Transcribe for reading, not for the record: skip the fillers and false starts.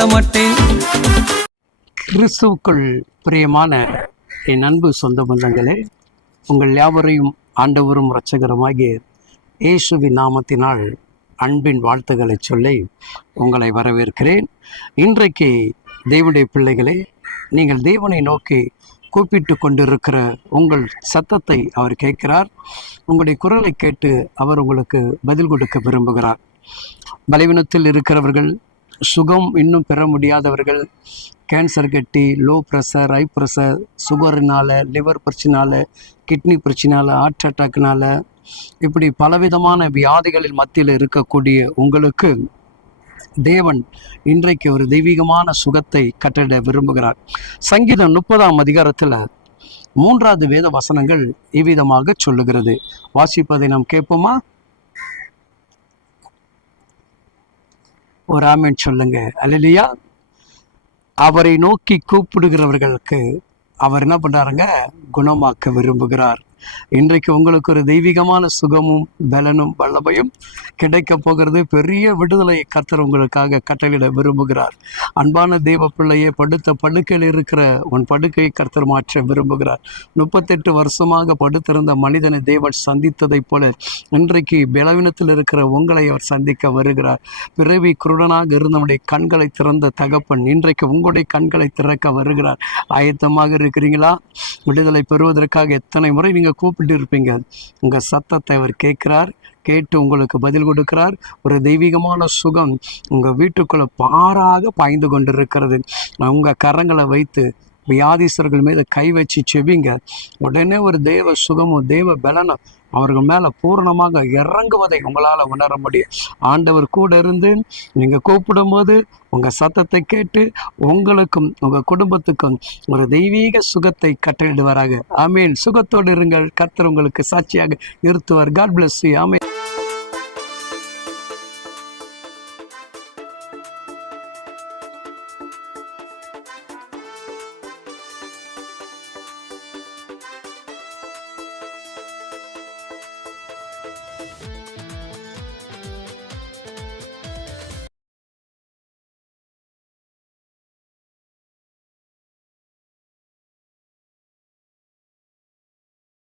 சொல்ல மாட்டேன். கிறிஸ்துவுக்குள் பிரியமான என் அன்பு சொந்த பந்தங்களே, உங்கள் யாவரையும் ஆண்டவரும் இரட்சகருமாகிய இயேசுவின் நாமத்தினால் அன்பின் வாழ்த்துக்களை சொல்லி உங்களை வரவேற்கிறேன். இன்றைக்கு தேவனுடைய பிள்ளைகளே, நீங்கள் தேவனை நோக்கி கூப்பிட்டு கொண்டிருக்கிற உங்கள் சத்தத்தை அவர் கேட்கிறார். உங்களுடைய குரலை கேட்டு அவர் உங்களுக்கு பதில் கொடுக்க விரும்புகிறார். பலவீனத்தில் இருக்கிறவர்கள், சுகம் இன்னும் பெற முடியாதவர்கள், கேன்சர் கட்டி, லோ ப்ரெஷர், ஹை ப்ரெஷர், சுகர்னால், லிவர் பிரச்சனால், கிட்னி பிரச்சனையால், ஹார்ட் அட்டாக்னால, இப்படி பலவிதமான வியாதிகளில் மத்தியில் இருக்கக்கூடிய உங்களுக்கு தேவன் இன்றைக்கு ஒரு தெய்வீகமான சுகத்தை கட்டிட விரும்புகிறார். சங்கீதம் 30ஆம் அதிகாரத்தில் 3வது வேத வசனங்கள் இவ்விதமாக சொல்லுகிறது. வாசிப்பதை நாம் கேட்போமா? ஒரு ஆமென் சொல்லுங்க. அல்லேலூயா. அவரை நோக்கி கூப்பிடுகிறவர்களுக்கு அவர் என்ன பண்றாருங்க? குணமாக்க விரும்புகிறார். இன்றைக்கு உங்களுக்கு ஒரு தெய்வீகமான சுகமும் பலனும் வல்லமையும் கிடைக்க போகிறது. பெரிய விடுதலை கர்த்தர் உங்களுக்காக கட்டளையிட விரும்புகிறார். அன்பான தெய்வ பிள்ளையே, படுத்த படுக்கையில் இருக்கிற உன் படுக்கையை கர்த்தர் மாற்ற விரும்புகிறார். 38 வருஷமாக படுத்திருந்த மனிதனை தேவன் சந்தித்ததைப் போல இன்றைக்கு பலவீனத்தில் இருக்கிற உங்களை அவர் சந்திக்க வருகிறார். பிறவி குருடனாக இருந்தவனுடைய கண்களை திறந்த தகப்பன் இன்றைக்கு உங்களுடைய கண்களை திறக்க வருகிறார். ஆயத்தமாக இருக்கிறீங்களா? விடுதலை பெறுவதற்காக எத்தனை முறை நீங்கள் கூப்பிட்டு இருப்பீங்க. உங்கள் சத்தத்தை அவர் கேட்கிறார், கேட்டு உங்களுக்கு பதில் கொடுக்கிறார். ஒரு தெய்வீகமான சுகம் உங்கள் வீட்டுக்குள்ளே பாராக பாய்ந்து கொண்டிருக்கிறது. உங்கள் கரங்களை வைத்து வியாதிஸ்தர்கள் மீது கை வச்சு செவிங்க. உடனே ஒரு தேவ சுகமும் தேவ பலனும் அவர்கள் மேலே பூர்ணமாக இறங்குவதை உங்களால் உணர முடியும். ஆண்டவர் கூட இருந்து நீங்கள் கூப்பிடும்போது உங்கள் சத்தத்தை கேட்டு உங்களுக்கும் உங்கள் குடும்பத்துக்கும் ஒரு தெய்வீக சுகத்தை கட்டளிடுவாராக. ஆமீன். சுகத்தோடு இருங்கள். கர்த்தர் உங்களுக்கு சாட்சியாக நிறுத்துவார். God bless you. ஆமீன்.